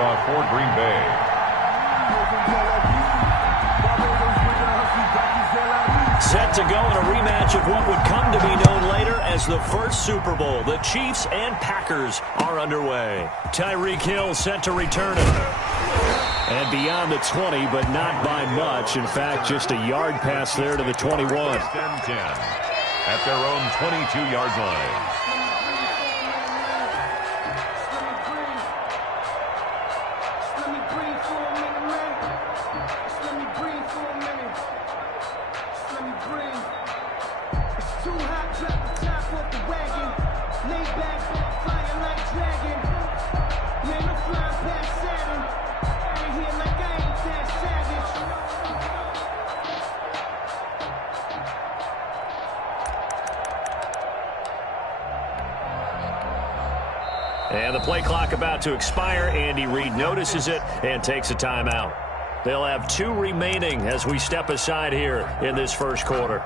face-off for Green Bay. Set to go in a rematch of what would come to be known later as the first Super Bowl. The Chiefs and Packers are underway. Tyreek Hill set to return it. And beyond the 20, but not by much. In fact, just a yard pass there to the 21. First and 10 at their own 22-yard line. And the play clock about to expire. Andy Reid notices it and takes a timeout. They'll have 2 remaining as we step aside here in this first quarter.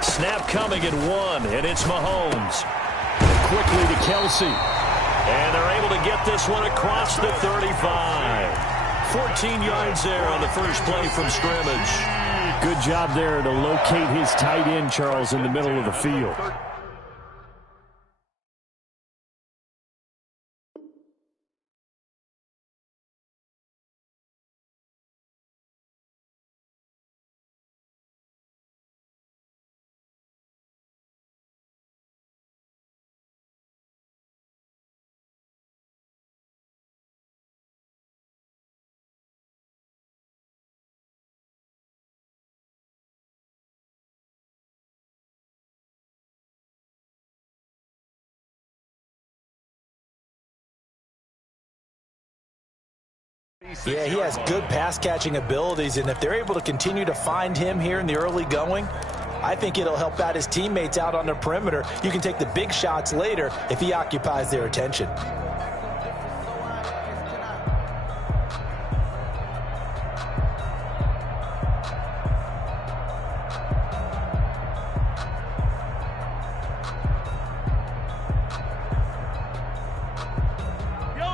Snap coming at 1, and it's Mahomes. Quickly to Kelsey. And they're able to get this one across the 35. 14 yards there on the first play from scrimmage. Good job there to locate his tight end, Charles, in the middle of the field. Yeah, he has good pass-catching abilities, and if they're able to continue to find him here in the early going, I think it'll help out his teammates out on the perimeter. You can take the big shots later if he occupies their attention.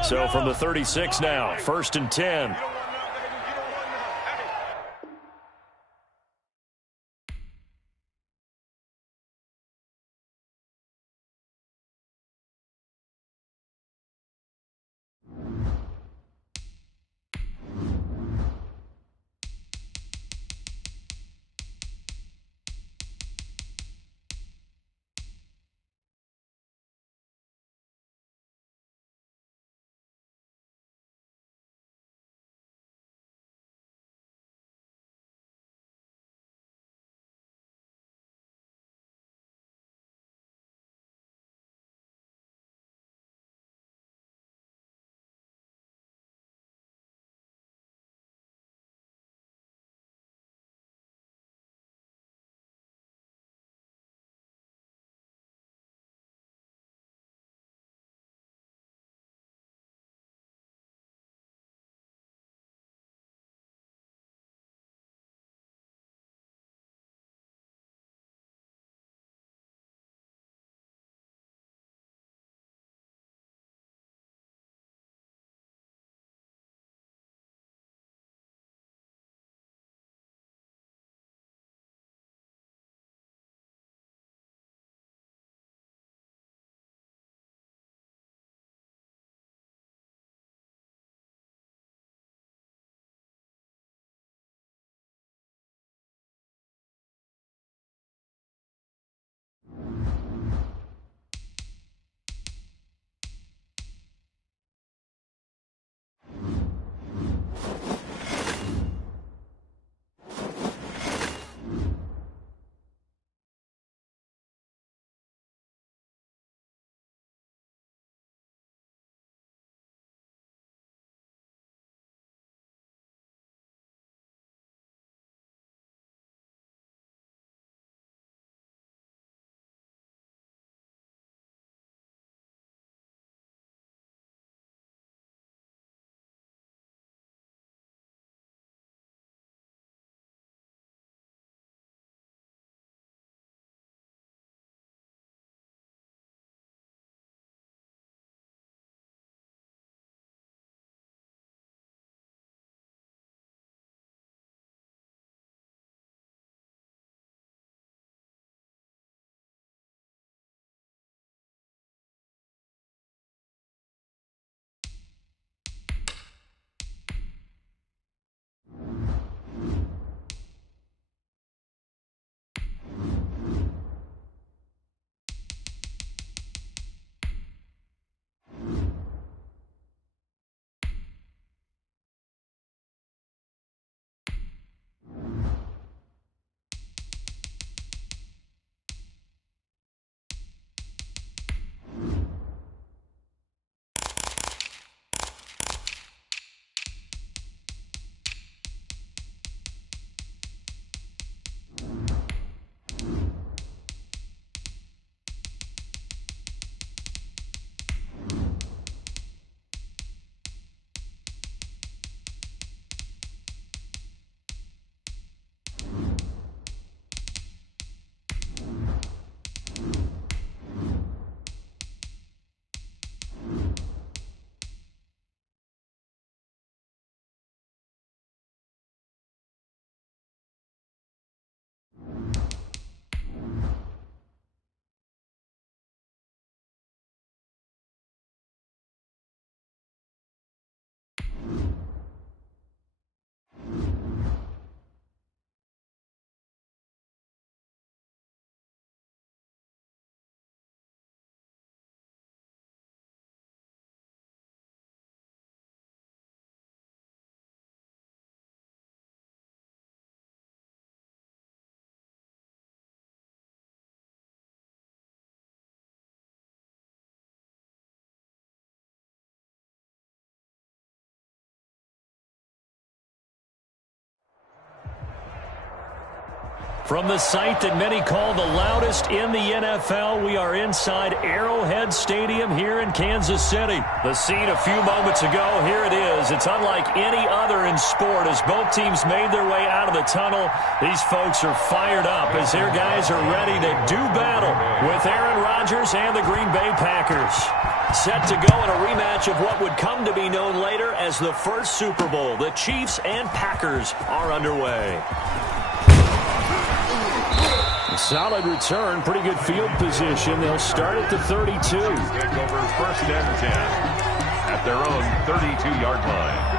So from the 36 now, 1st and 10. From the site that many call the loudest in the NFL, we are inside Arrowhead Stadium here in Kansas City. The scene a few moments ago, here it is. It's unlike any other in sport as both teams made their way out of the tunnel. These folks are fired up as their guys are ready to do battle with Aaron Rodgers and the Green Bay Packers. Set to go in a rematch of what would come to be known later as the first Super Bowl. The Chiefs and Packers are underway. Solid return, pretty good field position. They'll start at the 32. Take over first and 10 at their own 32-yard line.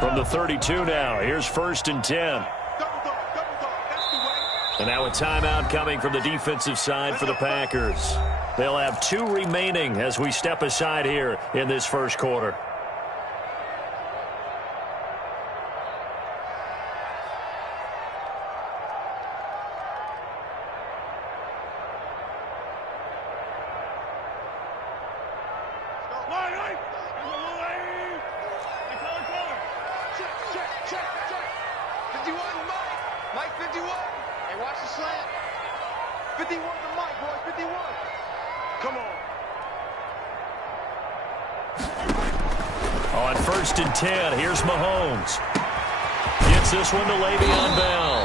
From the 32 now, here's first and 10. And now a timeout coming from the defensive side for the Packers. They'll have 2 remaining as we step aside here in this first quarter. On first and 10, here's Mahomes. Gets this one to Le'Veon Bell.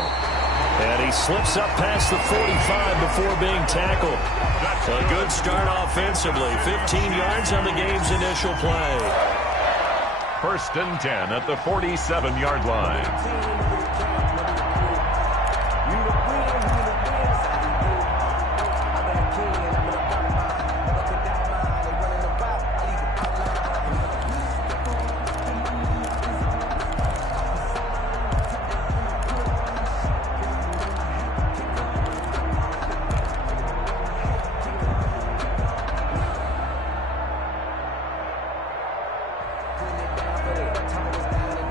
And he slips up past the 45 before being tackled. A good start offensively. 15 yards on the game's initial play. First and 10 at the 47-yard line.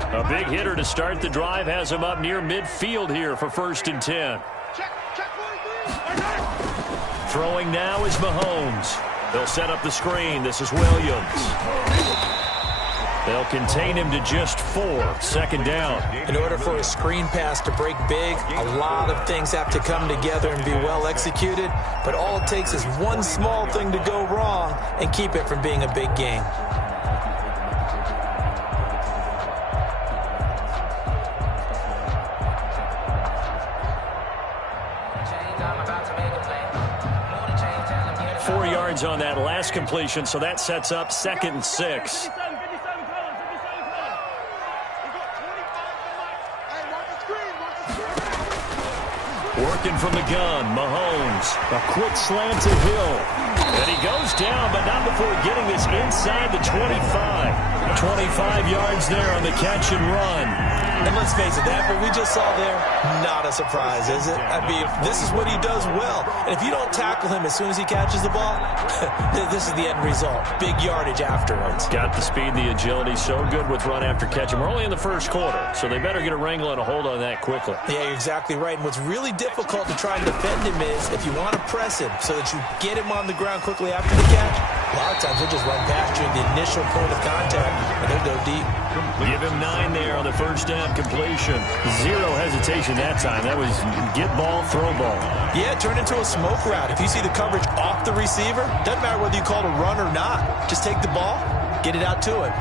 A big hitter to start the drive has him up near midfield here for first and 10. Throwing now is Mahomes. They'll set up the screen. This is Williams. They'll contain him to just 4. Second down. In order for a screen pass to break big, a lot of things have to come together and be well executed. But all it takes is one small thing to go wrong and keep it from being a big game. On that last completion, so that sets up second and 6. Working from the gun, Mahomes. A quick slant to Hill. And he goes down, but not before getting this inside the 25. 25 yards there on the catch and run. And let's face it, that what we just saw there, not a surprise, is it? I mean, this is what he does well. And if you don't tackle him as soon as he catches the ball, this is the end result. Big yardage afterwards. Got the speed, the agility, so good with run after catch. And we're only in the first quarter, so they better get a wrangle and a hold on that quickly. Yeah, you're exactly right. And what's really difficult to try and defend him is if you want to press him so that you get him on the ground quickly after the catch, a lot of times they'll just run past you at the initial point of contact, and they'll go deep. Give him 9 there on the first down completion. 0 hesitation that time. That was get ball, throw ball. Yeah, it turned into a smoke route. If you see the coverage off the receiver, doesn't matter whether you call it a run or not. Just take the ball, get it out to him.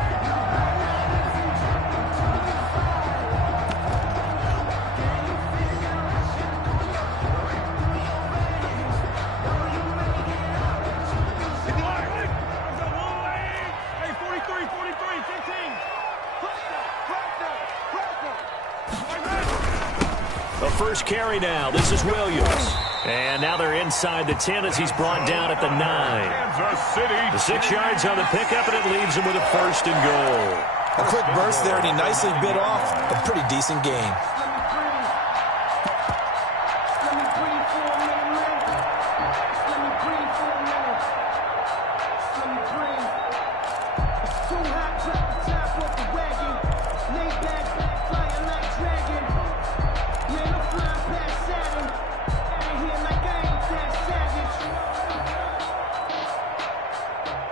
first carry now. This is Williams. And now they're inside the 10 as he's brought down at the 9. The 6 yards on the pickup, and it leaves him with a first and goal. A quick burst there, and he nicely bit off a pretty decent game.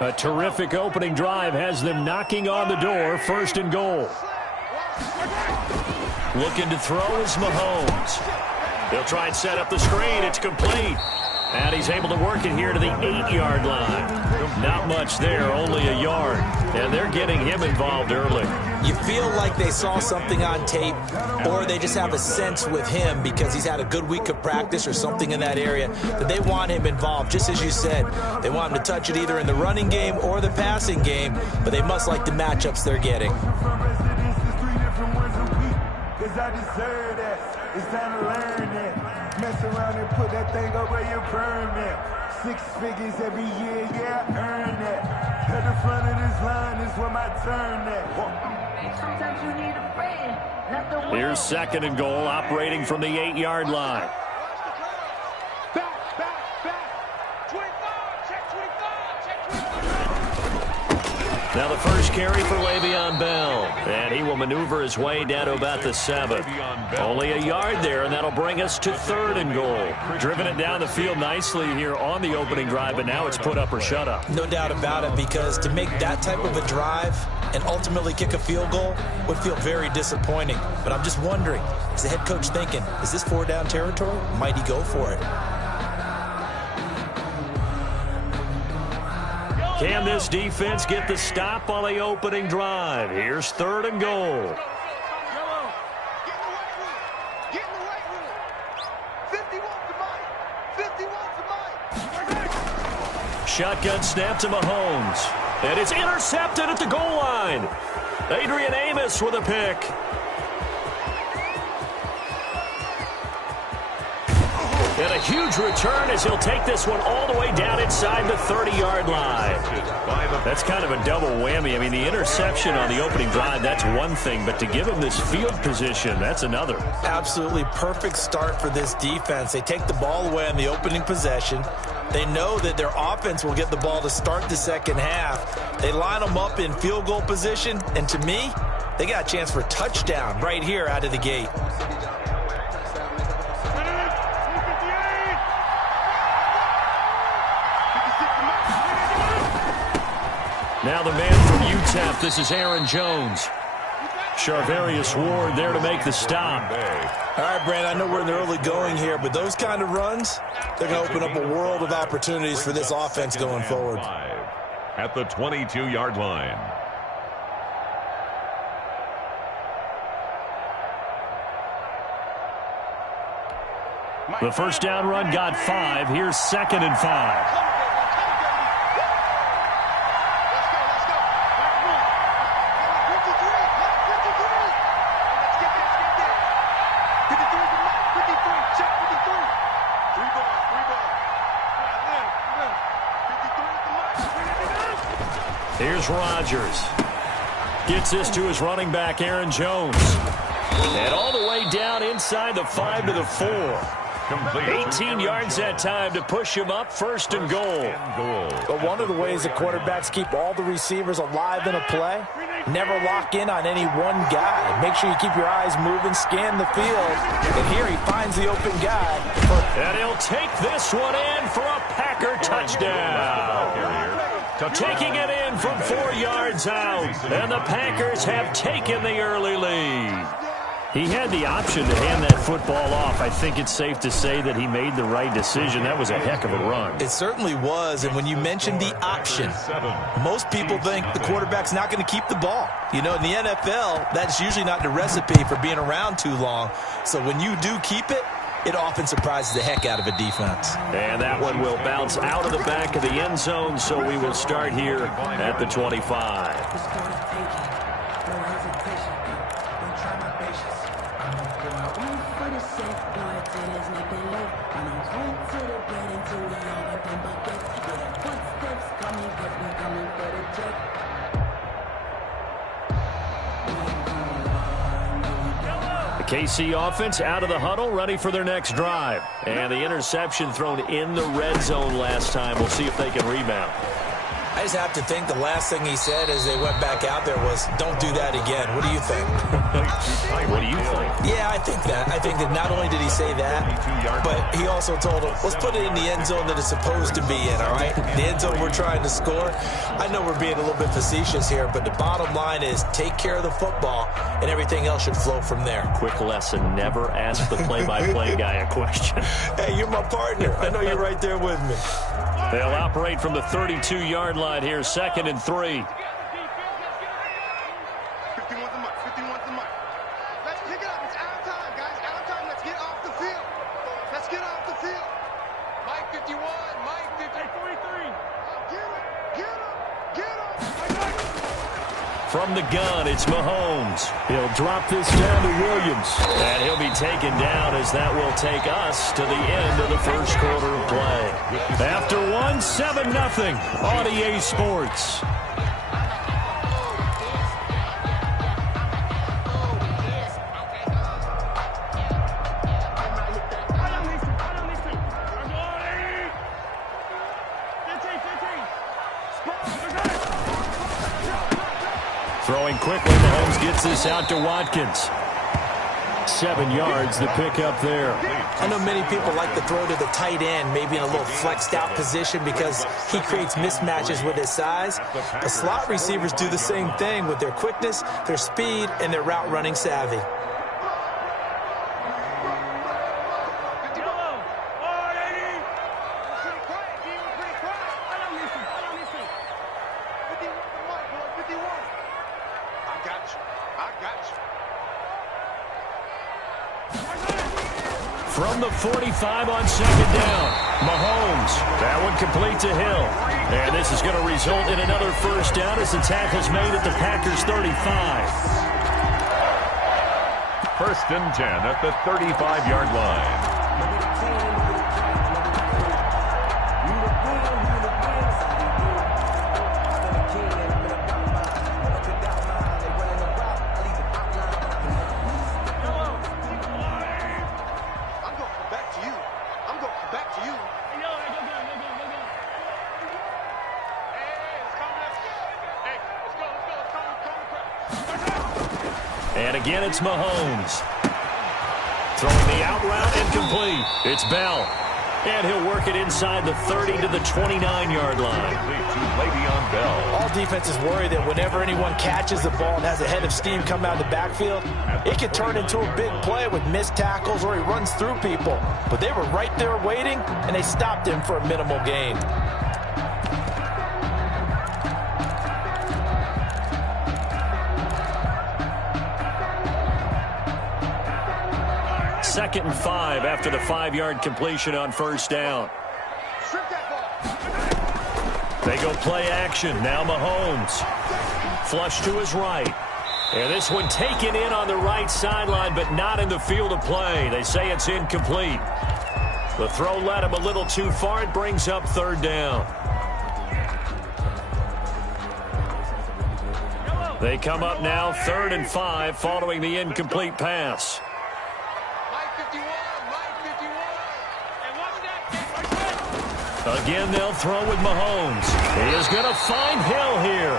A terrific opening drive has them knocking on the door, first and goal. Looking to throw is Mahomes. They'll try and set up the screen. It's complete. And he's able to work it here to the 8-yard line. Not much there, only a yard. And they're getting him involved early. You feel like they saw something on tape, or they just have a sense with him because he's had a good week of practice or something in that area that they want him involved. Just as you said, they want him to touch it either in the running game or the passing game, but they must like the matchups they're getting. It's time to learn that. Mess around and put that thing up where you burn that. 6 figures every year, yeah, earn that. At the front of this line is where my turn at. Sometimes you need a friend. Here's second and goal, operating from the 8-yard line. Back. 25, check 25, check 25. Now the first carry for Le'Veon Bell. And he will maneuver his way down to about the 7. Only a yard there, and that'll bring us to third and goal. Driven it down the field nicely here on the opening drive, but now it's put up or shut up. No doubt about it, because to make that type of a drive and ultimately kick a field goal would feel very disappointing. But I'm just wondering, is the head coach thinking, is this 4-down territory? Might he go for it? Can this defense get the stop on the opening drive? Here's third and goal. Shotgun snap to Mahomes. And it's intercepted at the goal line. Adrian Amos with a pick. And a huge return as he'll take this one all the way down inside the 30-yard line. That's kind of a double whammy. I mean, the interception on the opening drive, that's one thing, but to give him this field position, that's another. Absolutely perfect start for this defense. They take the ball away on the opening possession. They know that their offense will get the ball to start the second half. They line them up in field goal position, and to me, they got a chance for a touchdown right here out of the gate. Now the man from UTEP, this is Aaron Jones. Charvarius Ward there to make the stop. All right, Brandon, I know we're in the early going here, but those kind of runs, they're going to open up a world of opportunities for this offense going forward. At the 22-yard line. The first down run got 5. Here's second and 5. Here's Rodgers. Gets this to his running back, Aaron Jones. And all the way down inside the 5 to the 4. 18 yards that time to push him up, first and goal. But one of the ways the quarterbacks keep all the receivers alive in a play, never lock in on any one guy. Make sure you keep your eyes moving, scan the field. And here he finds the open guy. And he'll take this one in for a Packer touchdown. Taking it in from 4 yards out. And the Packers have taken the early lead. He had the option to hand that football off. I think it's safe to say that he made the right decision. That was a heck of a run. It certainly was. And when you mentioned the option, most people think the quarterback's not going to keep the ball. You know, in the NFL, that's usually not the recipe for being around too long. So when you do keep it, it often surprises the heck out of a defense. And that one will bounce out of the back of the end zone, so we will start here at the 25. The KC offense out of the huddle, ready for their next drive. And the interception thrown in the red zone last time. We'll see if they can rebound. I just have to think the last thing he said as they went back out there was, don't do that again. What do you think? What do you think? Yeah, I think that. I think that not only did he say that, but he also told him, let's put it in the end zone that it's supposed to be in, all right? The end zone we're trying to score. I know we're being a little bit facetious here, but the bottom line is take care of the football, and everything else should flow from there. Quick lesson, never ask the play-by-play guy a question. Hey, you're my partner. I know you're right there with me. They'll operate from the 32-yard line here, 2nd and 3. 51's the mark. 51's the mark. Let's pick it up. It's out of time, guys. Out of time. Let's get off the field. Let's get off the field. Mike 51. Mike 43. Get him. Get him. Get him. From the gun, it's Mahomes. He'll drop this down to Williams. And he'll be taken down as that will take us to the end of the first quarter of play. After one, 7-0 on EA Sports. Throwing quickly, Mahomes gets this out to Watkins. 7 yards, the pickup there. I know many people like to throw to the tight end, maybe in a little flexed out position because he creates mismatches with his size. But slot receivers do the same thing with their quickness, their speed, and their route running savvy. From the 45 on 2nd down, Mahomes. That one complete to Hill. And this is going to result in another first down as the tackle's made at the Packers 35. 1st and 10 at the 35-yard line. And again, it's Mahomes. Throwing the out route incomplete. It's Bell. And he'll work it inside the 30 to the 29-yard line. Le'Veon Bell. All defenses worry that whenever anyone catches the ball and has a head of steam come out of the backfield, it can turn into a big play with missed tackles or he runs through people. But they were right there waiting, and they stopped him for a minimal gain. Second and 5 after the 5-yard completion on first down. They go play action. Now Mahomes. Flush to his right. And this one taken in on the right sideline, but not in the field of play. They say it's incomplete. The throw led him a little too far. It brings up 3rd down. They come up now 3rd and 5 following the incomplete pass. Again, they'll throw with Mahomes. He is going to find Hill here.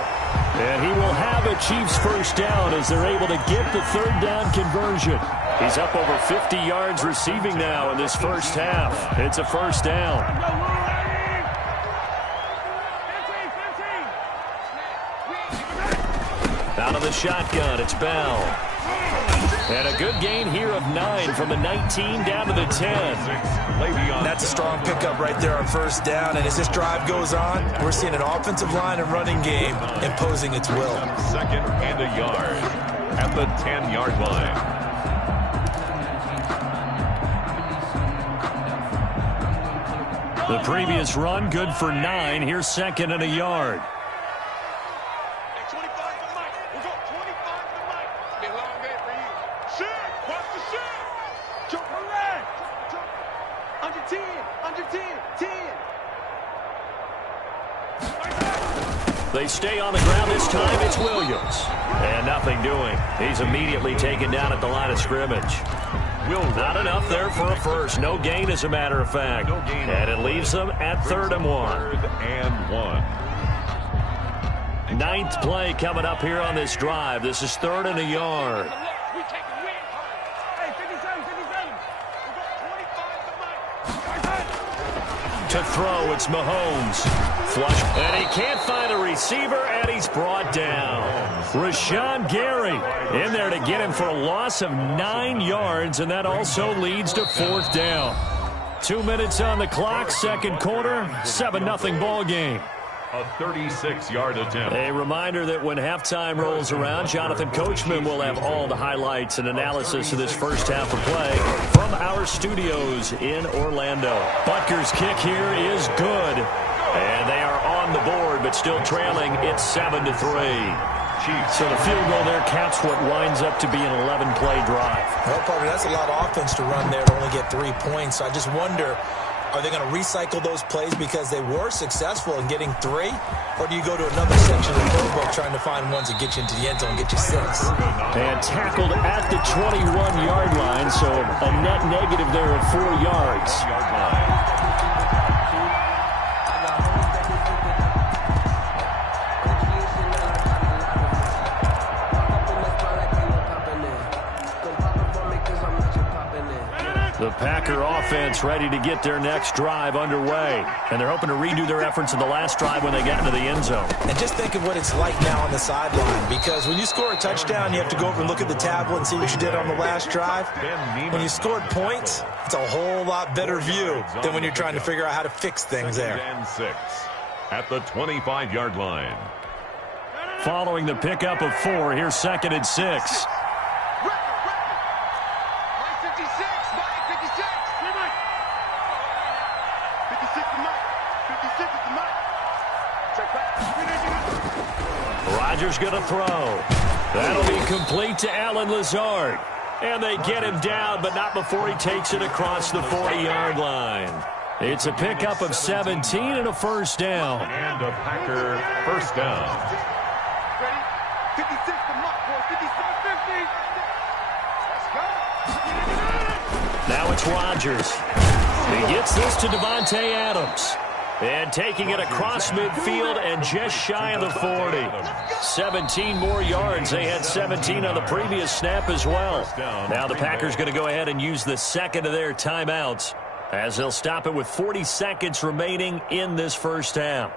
And he will have a Chiefs first down as they're able to get the 3rd down conversion. He's up over 50 yards receiving now in this first half. It's a first down. Out of the shotgun, it's Bell. And a good gain here of 9 from the 19 down to the 10. That's a strong pickup right there on first down. And as this drive goes on, we're seeing an offensive line and running game imposing its will. 2nd and a yard at the 10-yard line. The previous run good for 9. Here's 2nd and a yard. under 10, under 10, 10. They stay on the ground this time. It's Williams. And nothing doing. He's immediately taken down at the line of scrimmage. Not enough there for a first. No gain, as a matter of fact. And it leaves them at 3rd and 1. 9th play coming up here on this drive. This is 3rd and a yard. To throw, it's Mahomes. Flush, and he can't find a receiver, and he's brought down. Rashawn Gary in there to get him for a loss of 9 yards, and that also leads to 4th down. 2 minutes on the clock, 2nd quarter, 7-0 ball game. A 36-yard attempt. A reminder that when halftime rolls around, Jonathan Coachman will have all the highlights and analysis of this first half of play from our studios in Orlando. Butker's kick here is good, and they are on the board, but still trailing. It's 7-3. So the field goal there caps what winds up to be an 11-play drive. Well, partner, that's a lot of offense to run there to only get 3 points. So I just wonder, are they going to recycle those plays because they were successful in getting 3? Or do you go to another section of the playbook trying to find ones that get you into the end zone and get you 6? And tackled at the 21-yard line, so a net negative there of 4 yards. The Packer offense ready to get their next drive underway. And they're hoping to redo their efforts in the last drive when they got into the end zone. And just think of what it's like now on the sideline. Because when you score a touchdown, you have to go over and look at the tablet and see what you did on the last drive. When you scored points, it's a whole lot better view than when you're trying to figure out how to fix things there. 6 at the 25-yard line. Following the pickup of 4, here's 2nd and 6. Rodgers going to throw. That'll be complete to Allen Lazard. And they get him down, but not before he takes it across the 40-yard line. It's a pickup of 17 and a first down. And a Packer first down. Ready? 56 to Muck, boy. 56, 50. Let's go. Now it's Rodgers. He gets this to Devontae Adams. And taking it across midfield and just shy of the 40. 17 more yards. They had 17 on the previous snap as well. Now the Packers going to go ahead and use the second of their timeouts as they'll stop it with 40 seconds remaining in this first half.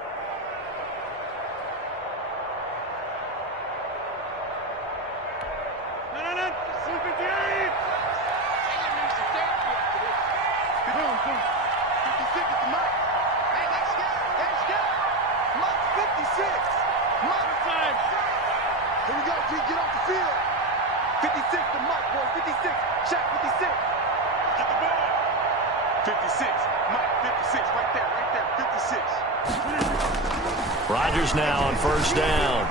Rodgers now on first down.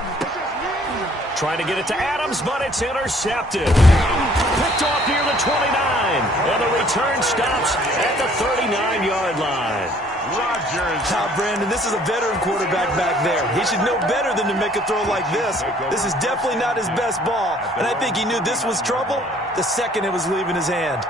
Trying to get it to Adams, but it's intercepted. Picked off near the 29. And the return stops at the 39-yard line. Rodgers. Now, Brandon, this is a veteran quarterback back there. He should know better than to make a throw like this. This is definitely not his best ball. And I think he knew this was trouble the second it was leaving his hand.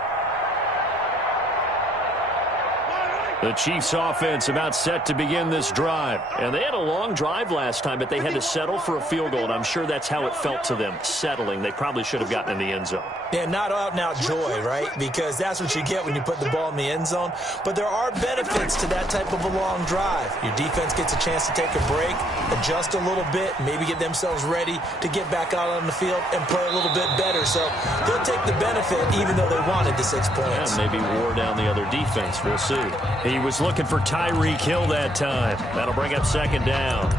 The Chiefs offense about set to begin this drive. And they had a long drive last time, but they had to settle for a field goal. And I'm sure that's how it felt to them, settling. They probably should have gotten in the end zone. Yeah, not out-and-out joy, right? Because that's what you get when you put the ball in the end zone. But there are benefits to that type of a long drive. Your defense gets a chance to take a break, adjust a little bit, maybe get themselves ready to get back out on the field and play a little bit better. So they'll take the benefit even though they wanted the 6 points. Yeah, maybe wore down the other defense. We'll see. He was looking for Tyreek Hill that time. That'll bring up second down.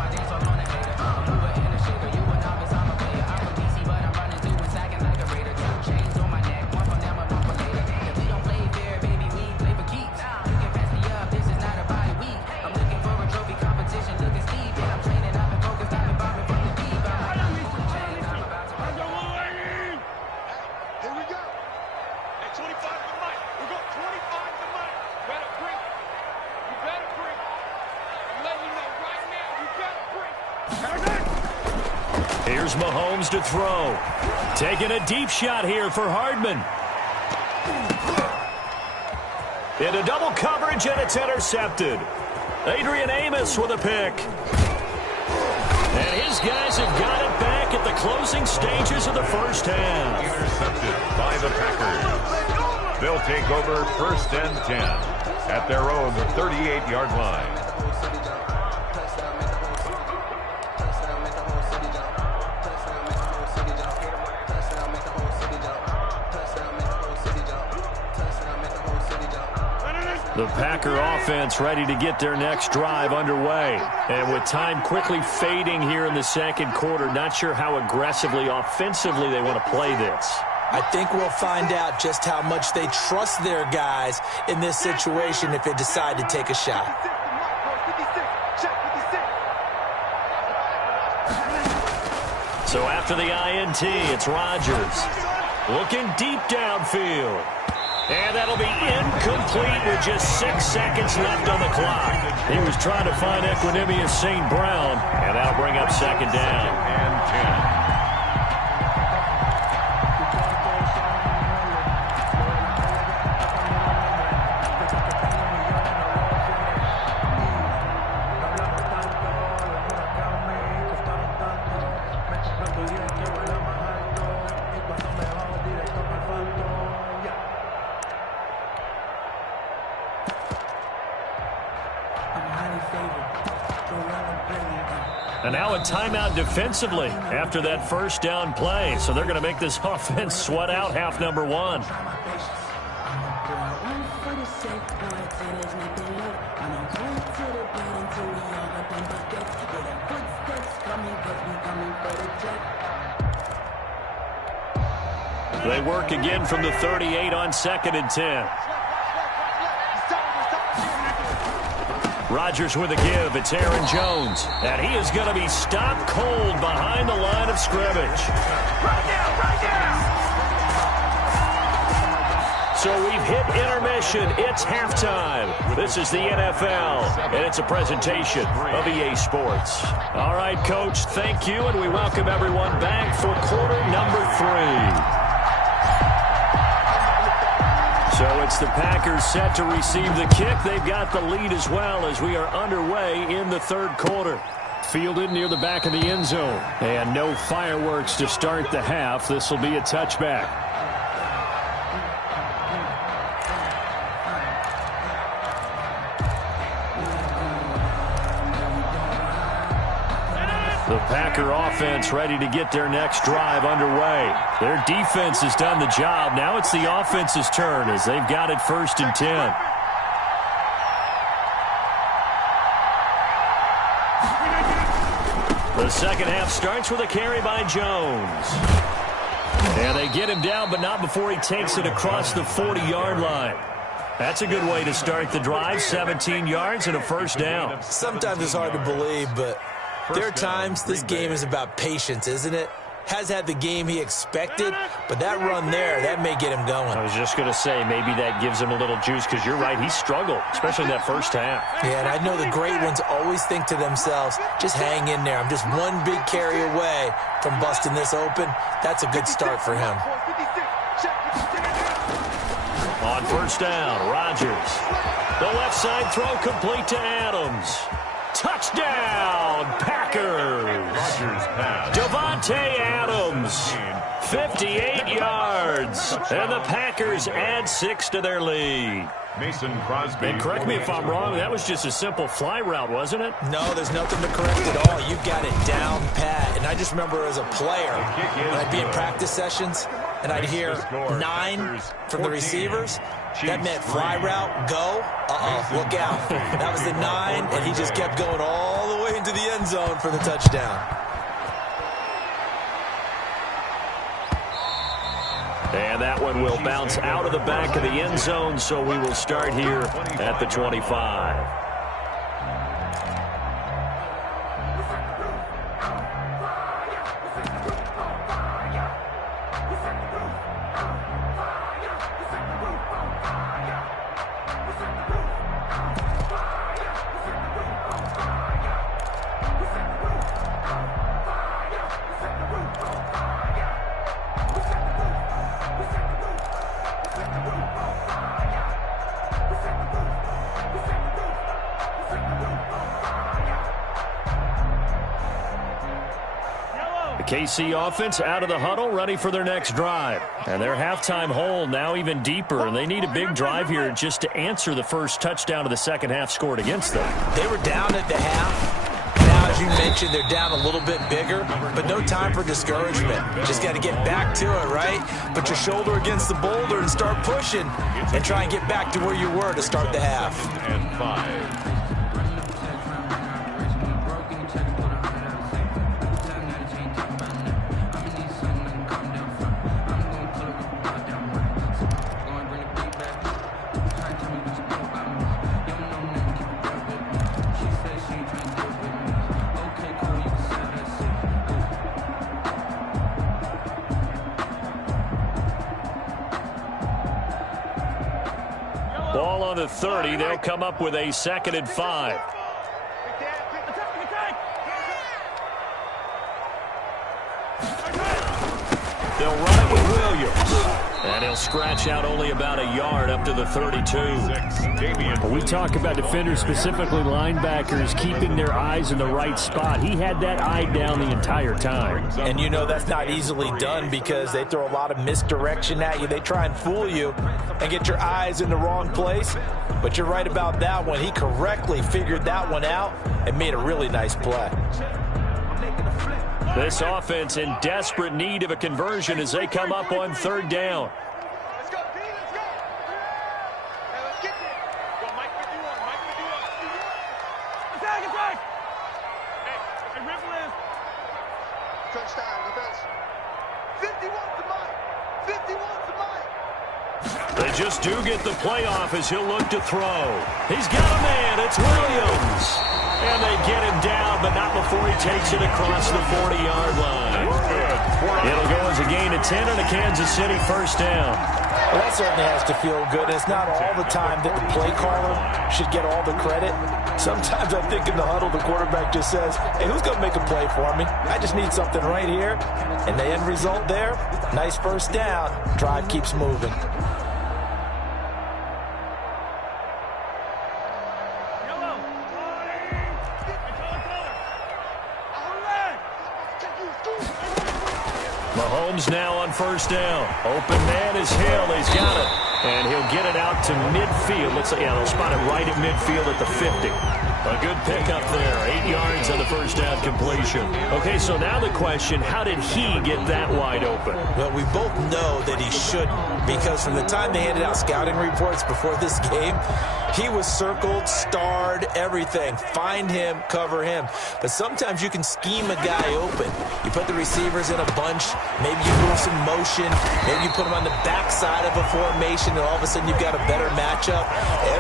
Here's Mahomes to throw. Taking a deep shot here for Hardman. Into double coverage, and it's intercepted. Adrian Amos with a pick. And his guys have got it back at the closing stages of the first half. Intercepted by the Packers. They'll take over 1st and 10 at their own 38-yard line. The Packer offense ready to get their next drive underway. And with time quickly fading here in the second quarter, not sure how aggressively, offensively they want to play this. I think we'll find out just how much they trust their guys in this situation if they decide to take a shot. So after the INT, it's Rodgers. Looking deep downfield. And that'll be incomplete with just 6 seconds left on the clock. He was trying to find Equanimous St. Brown, and that'll bring up 2nd down. And 10. And now a timeout defensively after that first down play. So they're going to make this offense sweat out half number 1. They work again from the 38 on 2nd and 10. Rodgers with a give. It's Aaron Jones. And he is going to be stopped cold behind the line of scrimmage. Right now! So we've hit intermission. It's halftime. This is the NFL, and it's a presentation of EA Sports. All right, Coach, thank you, and we welcome everyone back for quarter number 3. So it's the Packers set to receive the kick. They've got the lead as well as we are underway in the 3rd quarter. Fielded near the back of the end zone. And no fireworks to start the half. This will be a touchback. The Packer offense ready to get their next drive underway. Their defense has done the job. Now it's the offense's turn as they've got it 1st and 10. The second half starts with a carry by Jones. And they get him down, but not before he takes it across the 40-yard line. That's a good way to start the drive. 17 yards and a 1st down. Sometimes it's hard to believe, but there are times this game is about patience, isn't it? Has had the game he expected, but that run there, that may get him going. I was just going to say, maybe that gives him a little juice, because you're right, he struggled, especially in that first half. Yeah, and I know the great ones always think to themselves, just hang in there. I'm just one big carry away from busting this open. That's a good start for him. On 1st down, Rodgers. The left side throw complete to Adams. Touchdown, Packers. Davante Adams, 58 yards. And the Packers add 6 to their lead. Mason Crosby. And correct me if I'm wrong, that was just a simple fly route, wasn't it? No, there's nothing to correct at all. You've got it down pat. And I just remember as a player, when I'd be in practice sessions, and I'd hear 9 from the receivers, that meant fly route, go, look out. That was the 9, and he just kept going all the way into the end zone for the touchdown. And that one will bounce out of the back of the end zone, so we will start here at the 25. KC offense out of the huddle, ready for their next drive. And their halftime hole now even deeper, and they need a big drive here just to answer the first touchdown of the second half scored against them. They were down at the half. Now, as you mentioned, they're down a little bit bigger, but no time for discouragement. Just got to get back to it, right? Put your shoulder against the boulder and start pushing and try and get back to where you were to start the half. And 5. Ball on the 30. They'll come up with a 2nd and 5. They'll run it with Williams. And he'll scratch out only about a yard up to the 32. We talk about defenders, specifically linebackers, keeping their eyes in the right spot. He had that eye down the entire time. And you know that's not easily done because they throw a lot of misdirection at you. They try and fool you and get your eyes in the wrong place. But you're right about that one. He correctly figured that one out and made a really nice play. This offense in desperate need of a conversion as they come up on 3rd down. Let's go, D, let's go. Hey, let's get there. Go, Mike 51, Mike 51. Attack. Hey, ripple is. Touchdown, defense. 51 to Mike. 51 to Mike. They just do get the playoff as he'll look to throw. He's got a man. It's Williams. And they get him down, but not before he takes it across the 40-yard line. It'll go as a gain of 10 and a Kansas City first down. Well, that certainly has to feel good. It's not all the time that the play caller should get all the credit. Sometimes I think in the huddle, the quarterback just says, hey, who's going to make a play for me? I just need something right here. And the end result there, nice first down. Drive keeps moving. Mahomes now on first down. Open man is Hill. He's got it. And he'll get it out to midfield. Looks like, yeah, they'll spot it right at midfield at the 50. A good pickup there. 8 yards on the first down completion. Okay, so now the question, how did he get that wide open? Well, we both know that he shouldn't, because from the time they handed out scouting reports before this game, he was circled, starred, everything. Find him, cover him. But sometimes you can scheme a guy open. You put the receivers in a bunch. Maybe you move some motion. Maybe you put them on the backside of a formation, and all of a sudden you've got a better matchup.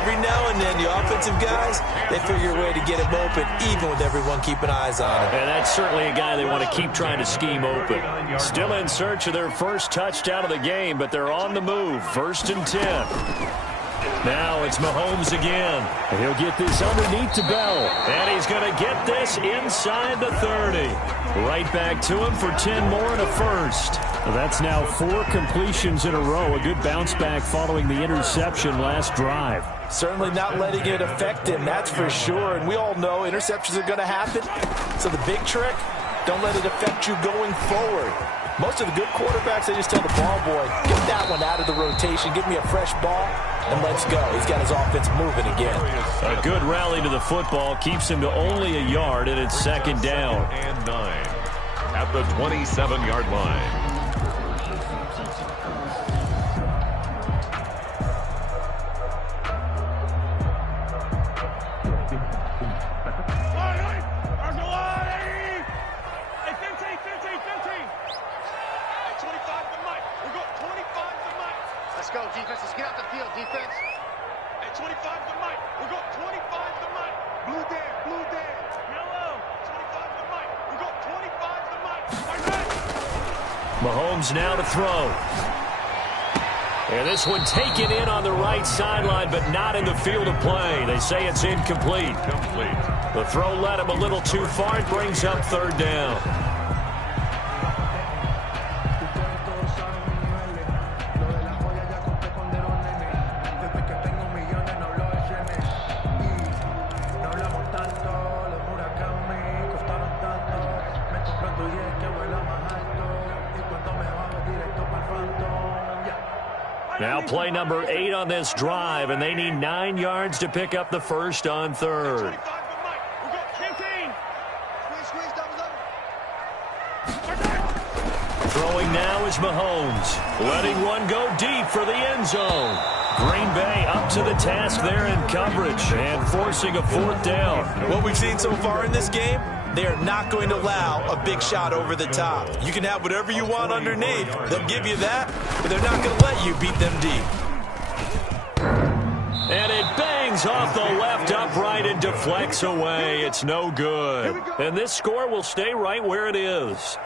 Every now and then, the offensive guys, they figure a way to get him open, even with everyone keeping eyes on him. And that's certainly a guy they want to keep trying to scheme open. Still in search of their first touchdown of the game, but they're on the move. 1st and 10. Now it's Mahomes again. And he'll get this underneath to Bell. And he's going to get this inside the 30. Right back to him for 10 more and a first. Well, that's now 4 completions in a row. A good bounce back following the interception last drive. Certainly not letting it affect him, that's for sure. And we all know interceptions are going to happen. So the big trick, don't let it affect you going forward. Most of the good quarterbacks, they just tell the ball boy, get that one out of the rotation, give me a fresh ball, and let's go. He's got his offense moving again. A good rally to the football keeps him to only a yard, and it's 2nd down. And 9 at the 27-yard line. Let's go, defense. Let's get out the field, defense. Hey, 25 to Mike. We're going 25 to Mike. Blue there, blue there. Yellow. 25 to Mike. We're going 25 to Mike. Mahomes now to throw. And this one taken in on the right sideline, but not in the field of play. They say it's incomplete. The throw led him a little too far. It brings up 3rd down. Now play number 8 on this drive, and they need 9 yards to pick up the first on third. Throwing now is Mahomes, letting one go deep for the end zone. Green Bay up to the task there in coverage and forcing a 4th down. What we've seen so far in this game, they are not going to allow a big shot over the top. You can have whatever you want underneath. They'll give you that, but they're not going to let you beat them deep. And it bangs off the left upright and deflects away. It's no good. And this score will stay right where it is.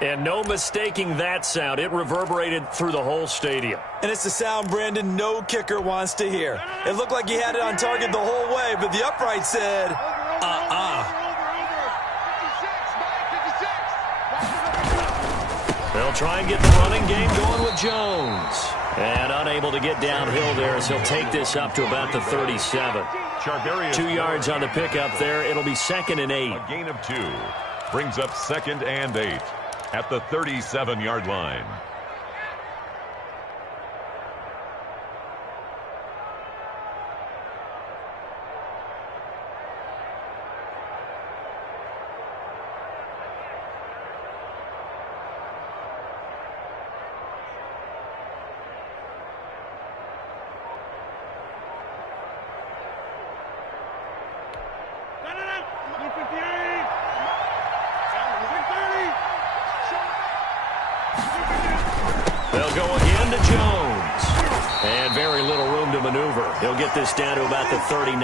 And no mistaking that sound. It reverberated through the whole stadium. And it's the sound, Brandon, no kicker wants to hear. It looked like he had it on target the whole way, but the upright said, They'll try and get the running game going with Jones. And unable to get downhill there as he'll take this up to about the 37. 2 yards on the pickup there. It'll be 2nd and 8. A gain of 2 brings up 2nd and 8 at the 37-yard line. They'll go again to Jones. And very little room to maneuver. He'll get this down to about the 39.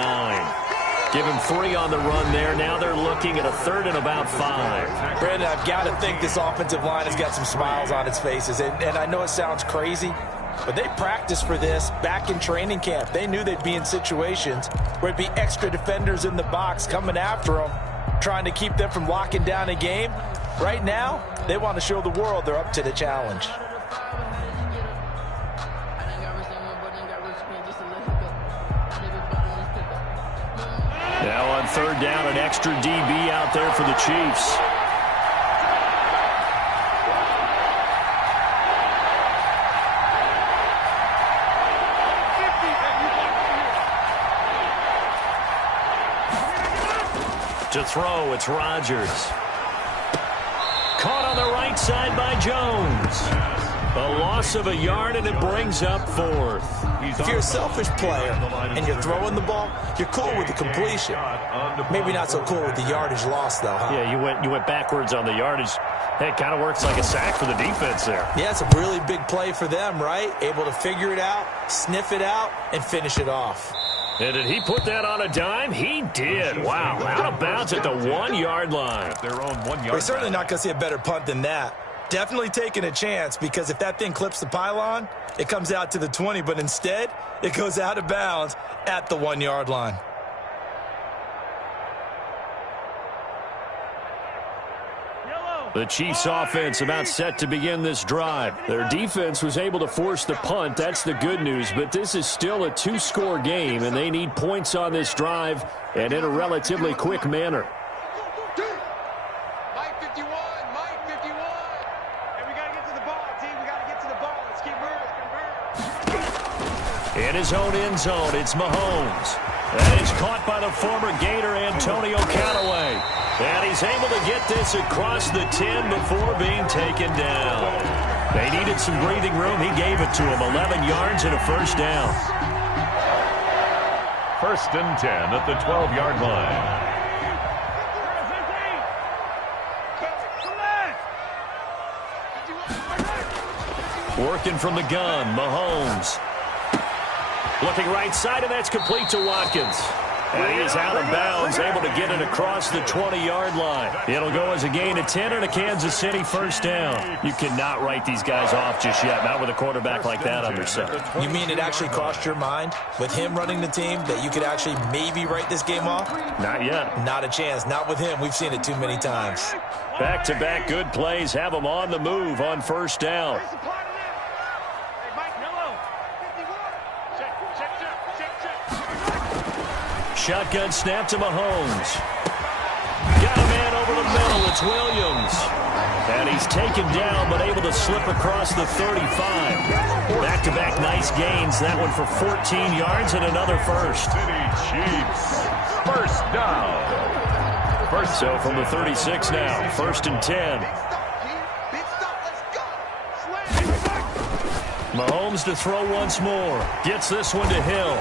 Give him 3 on the run there. Now they're looking at a 3rd and about 5. Brandon, I've got to think this offensive line has got some smiles on its faces. And I know it sounds crazy, but they practiced for this back in training camp. They knew they'd be in situations where it'd be extra defenders in the box coming after them, trying to keep them from locking down a game. Right now, they want to show the world they're up to the challenge. Now on 3rd down, an extra DB out there for the Chiefs. To throw, it's Rodgers. Caught on the right side by Jones. A loss of a yard, and it brings up 4th. If you're a selfish player and you're throwing the ball, you're cool with the completion. Maybe not so cool with the yardage loss, though, huh? Yeah, you went backwards on the yardage. Hey, it kind of works like a sack for the defense there. Yeah, it's a really big play for them, right? Able to figure it out, sniff it out, and finish it off. And did he put that on a dime? He did. Wow, out of bounds at the 1-yard line. Their own 1 yard. We're certainly not going to see a better punt than that. Definitely taking a chance, because if that thing clips the pylon, it comes out to the 20, but instead, it goes out of bounds at the 1-yard line. The Chiefs offense about set to begin this drive. Their defense was able to force the punt. That's the good news, but this is still a 2-score game, and they need points on this drive and in a relatively quick manner. Mike 51, Mike 51. And we got to get to the ball, team. We got to get to the ball. Let's keep moving. In his own end zone, it's Mahomes. That is caught by the former Gator Antonio Callaway. And he's able to get this across the 10 before being taken down. They needed some breathing room. He gave it to him. 11 yards and a 1st down. 1st and 10 at the 12-yard line. Working from the gun, Mahomes. Looking right side, and that's complete to Watkins. And he is out of bounds, able to get it across the 20-yard line. It'll go as a gain of 10 and a Kansas City 1st down. You cannot write these guys off just yet, not with a quarterback like that under center. You mean it actually crossed your mind with him running the team that you could actually maybe write this game off? Not yet. Not a chance. Not with him. We've seen it too many times. Back-to-back good plays have them on the move on 1st down. Shotgun snap to Mahomes. Got a man over the middle. It's Williams. And he's taken down, but able to slip across the 35. Back-to-back nice gains. That one for 14 yards and another first. City Chiefs. First down. So from the 36 now, 1st and 10. Mahomes to throw once more. Gets this one to Hill.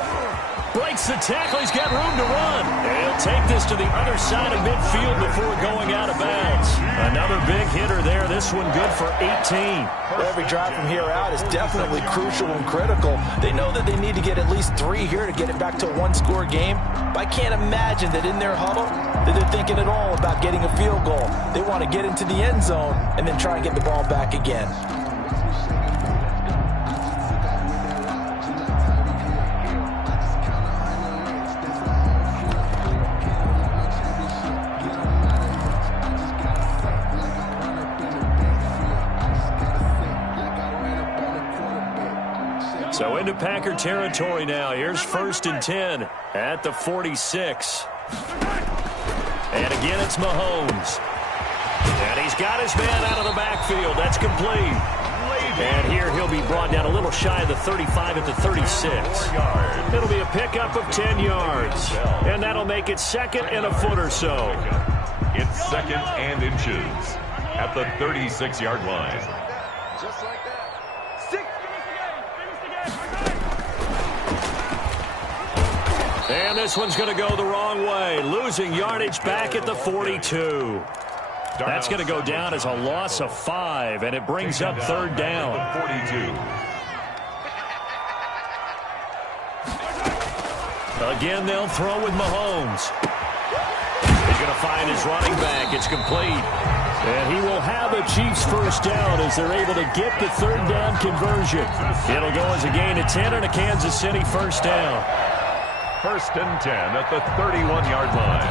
Breaks the tackle. He's got room to run. And he'll take this to the other side of midfield before going out of bounds. Another big hitter there. This one good for 18. Well, every drive from here out is definitely crucial and critical. They know that they need to get at least 3 here to get it back to a one-score game. But I can't imagine that in their huddle that they're thinking at all about getting a field goal. They want to get into the end zone and then try and get the ball back again. So into Packer territory now. Here's 1st and 10 at the 46. And again, it's Mahomes. And he's got his man out of the backfield. That's complete. And here he'll be brought down a little shy of the 35 at the 36. It'll be a pickup of 10 yards. And that'll make it 2nd and a foot or so. It's 2nd and inches at the 36-yard line. Just like that. And this one's going to go the wrong way. Losing yardage back at the 42. That's going to go down as a loss of 5, and it brings up 3rd down. 42. Again, they'll throw with Mahomes. He's going to find his running back. It's complete. And he will have a Chiefs first down as they're able to get the 3rd down conversion. It'll go as a gain of 10 and a Kansas City first down. 1st and 10 at the 31-yard line.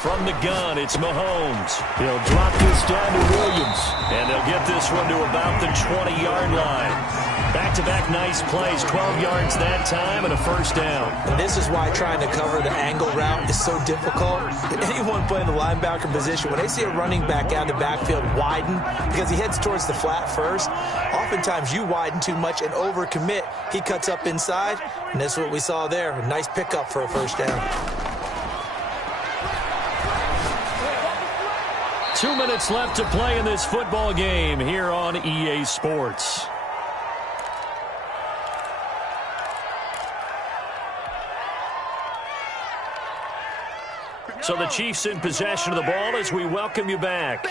From the gun, it's Mahomes. He'll drop this down to Williams. And they'll get this one to about the 20-yard line. Back-to-back nice plays, 12 yards that time and a first down. And this is why trying to cover the angle route is so difficult. Anyone playing the linebacker position, when they see a running back out of the backfield widen because he heads towards the flat first, oftentimes you widen too much and overcommit. He cuts up inside, and that's what we saw there. A nice pickup for a first down. 2 minutes left to play in this football game here on EA Sports. So the Chiefs in possession of the ball as we welcome you back.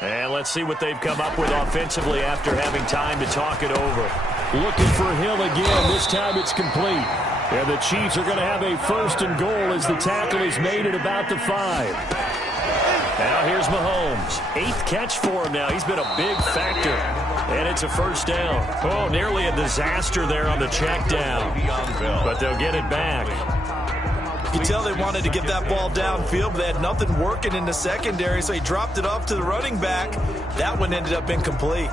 And let's see what they've come up with offensively after having time to talk it over. Looking for Hill again. This time it's complete. And the Chiefs are going to have a 1st and goal as the tackle is made at about the 5. Now here's Mahomes. 8th catch for him now. He's been a big factor. And it's a first down. Oh, nearly a disaster there on the check down. But they'll get it back. You can tell they wanted to get that ball downfield, but they had nothing working in the secondary, so he dropped it off to the running back. That one ended up incomplete.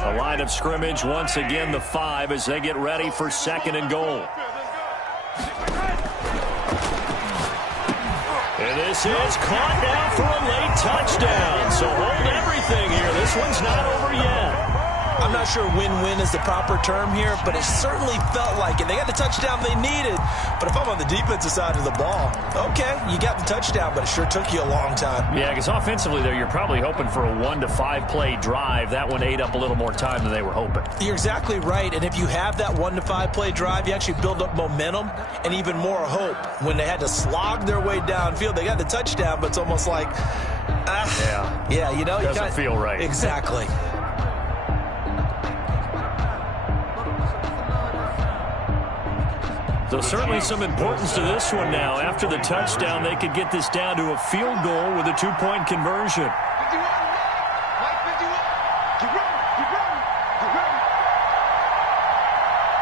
A line of scrimmage, once again the 5 as they get ready for 2nd and goal. And this is caught now for a late touchdown. So hold everything here. This one's not over yet. I'm not sure win-win is the proper term here, but it certainly felt like it. They got the touchdown they needed, but if I'm on the defensive side of the ball, okay, you got the touchdown, but it sure took you a long time. Yeah, because offensively there, you're probably hoping for a 1 to 5 play drive. That one ate up a little more time than they were hoping. You're exactly right, and if you have that 1 to 5 play drive, you actually build up momentum and even more hope. When they had to slog their way downfield, they got the touchdown, but it's almost like, yeah, you know, doesn't feel right. Exactly. So certainly some importance to this one now. After the touchdown, they could get this down to a field goal with a 2-point conversion. 51, Mike 51. Get ready, get ready, get ready.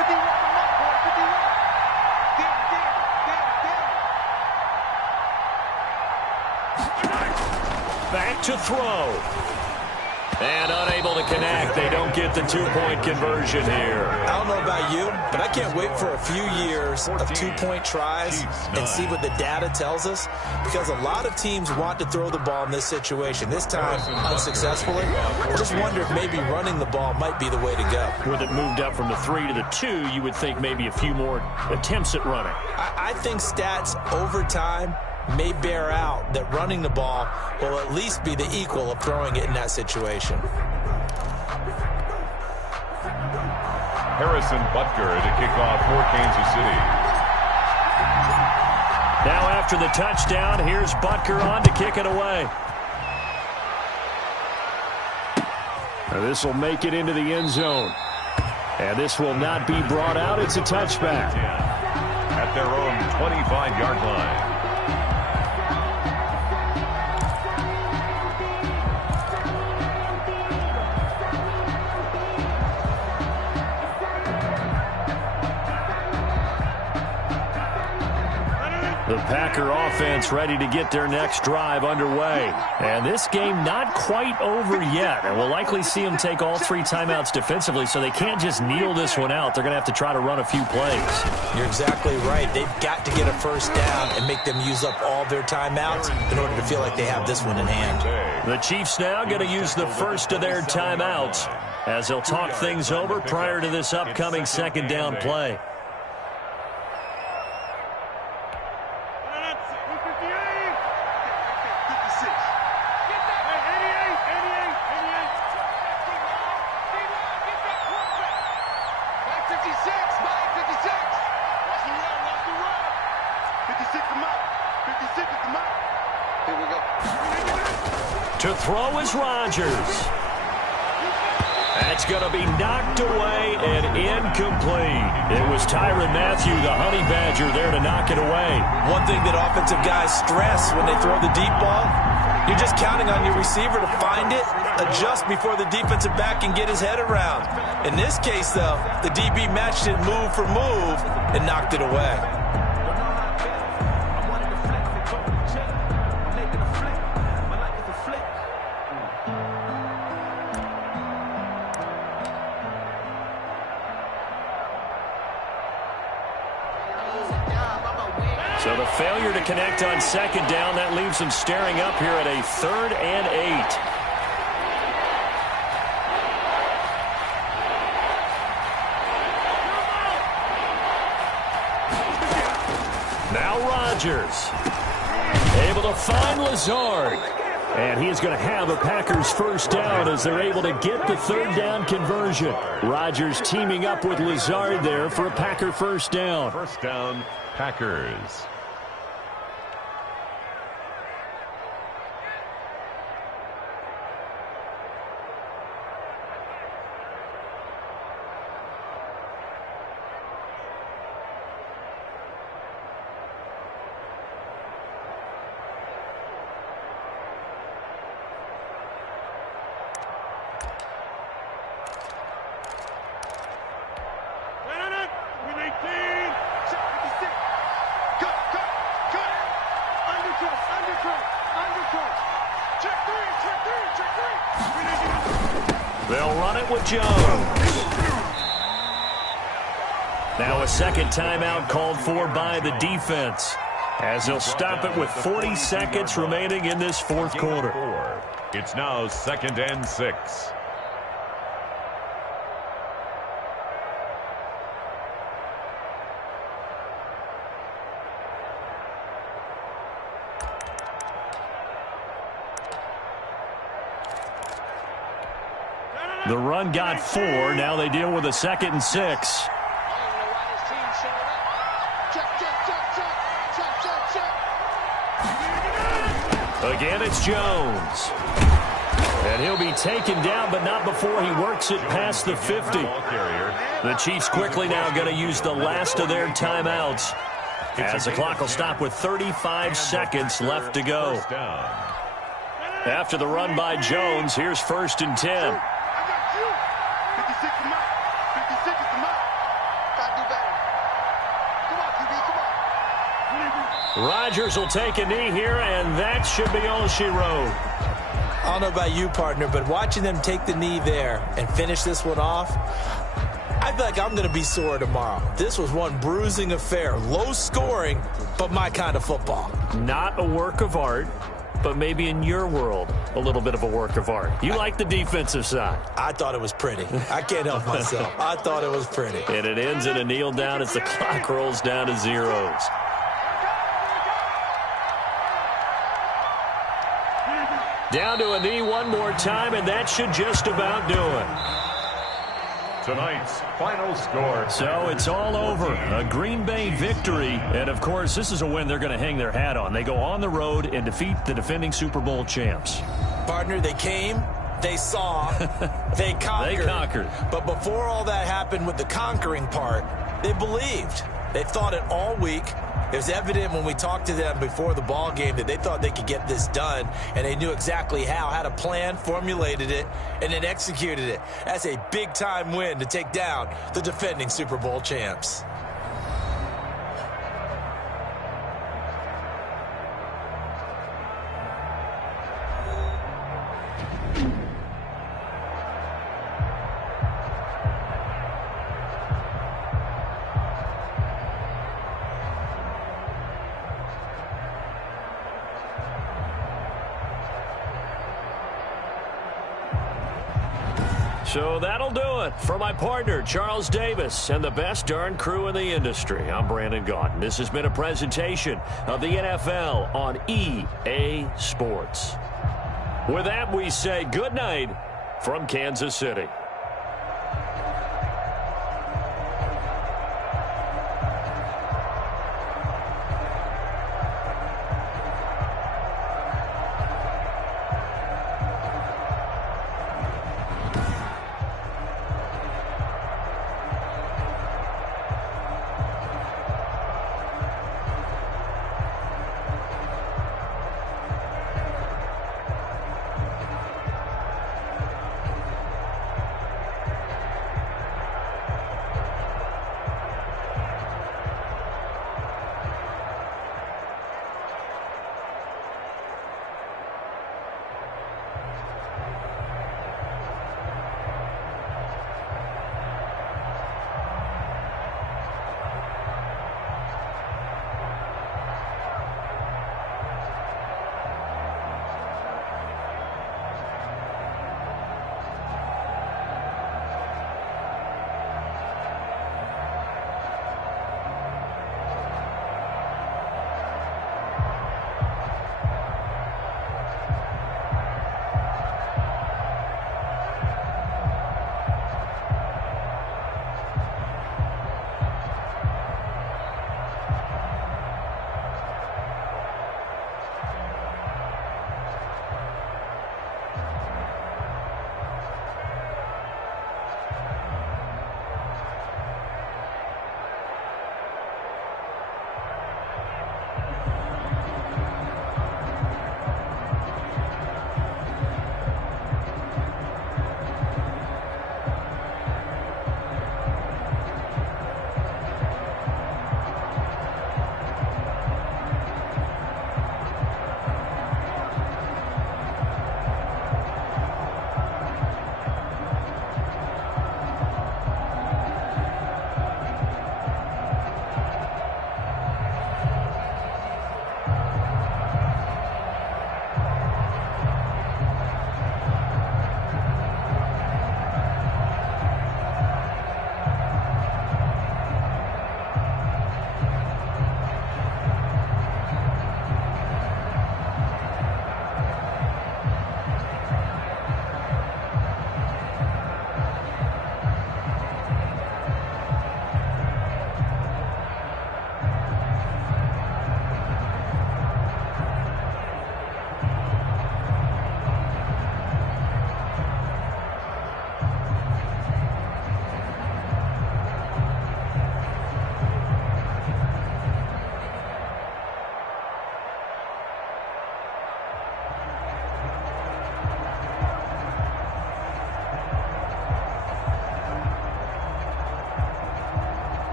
51 to Mike, boy, 51. Down. Back to throw. And unable to connect. They don't get the two-point conversion here. I don't know about you, but I can't wait for a few years of two-point tries and see what the data tells us, because a lot of teams want to throw the ball in this situation. This time, unsuccessfully. I just wonder if maybe running the ball might be the way to go. With it moved up from the 3 to the 2, you would think maybe a few more attempts at running. I think stats over time may bear out that running the ball will at least be the equal of throwing it in that situation. Harrison Butker to kick off for Kansas City. Now after the touchdown, here's Butker on to kick it away. This will make it into the end zone. And this will not be brought out. It's a touchback. At their own 25-yard line. The Packer offense ready to get their next drive underway. And this game not quite over yet. And we'll likely see them take all 3 timeouts defensively, so they can't just kneel this one out. They're going to have to try to run a few plays. You're exactly right. They've got to get a first down and make them use up all their timeouts in order to feel like they have this one in hand. The Chiefs now going to use the first of their timeouts as they'll talk things over prior to this upcoming second down play. To throw is Rodgers. That's going to be knocked away and incomplete. It was Tyrann Mathieu, the Honey Badger, there to knock it away. One thing that offensive guys stress when they throw the deep ball, you're just counting on your receiver to find it, adjust before the defensive back can get his head around. In this case, though, the DB matched it move for move and knocked it away. So the failure to connect on second down, that leaves them staring up here at a 3rd and 8. Now Rodgers able to find Lazard. And he is going to have a Packers first down as they're able to get the 3rd down conversion. Rodgers teaming up with Lazard there for a Packer first down. First down, Packers. They'll run it with Jones. Now a second timeout called for by the defense, as they'll stop it with 40 seconds remaining in this 4th quarter. It's now 2nd and 6. The run got 4. Now they deal with a 2nd and 6. Again, it's Jones. And he'll be taken down, but not before he works it past the 50. The Chiefs quickly now going to use the last of their timeouts, as the clock will stop with 35 seconds left to go. After the run by Jones, here's 1st and 10. Rodgers will take a knee here, and that should be all she wrote. I don't know about you, partner, but watching them take the knee there and finish this one off, I feel like I'm going to be sore tomorrow. This was one bruising affair. Low scoring, but my kind of football. Not a work of art, but maybe in your world, a little bit of a work of art. You like the defensive side. I thought it was pretty. I can't help myself. I thought it was pretty. And it ends in a kneel down as the clock rolls down to zeros. Down to a knee one more time, and that should just about do it. Tonight's final score. So it's all over. A Green Bay victory. And, of course, this is a win they're going to hang their hat on. They go on the road and defeat the defending Super Bowl champs. Partner, they came, they saw, they conquered. They conquered. But before all that happened with the conquering part, they believed. They thought it all week. It was evident when we talked to them before the ball game that they thought they could get this done, and they knew exactly how, had a plan, formulated it, and then executed it. That's a big-time win to take down the defending Super Bowl champs. So that'll do it for my partner, Charles Davis, and the best darn crew in the industry. I'm Brandon Gaudin. This has been a presentation of the NFL on EA Sports. With that, we say good night from Kansas City.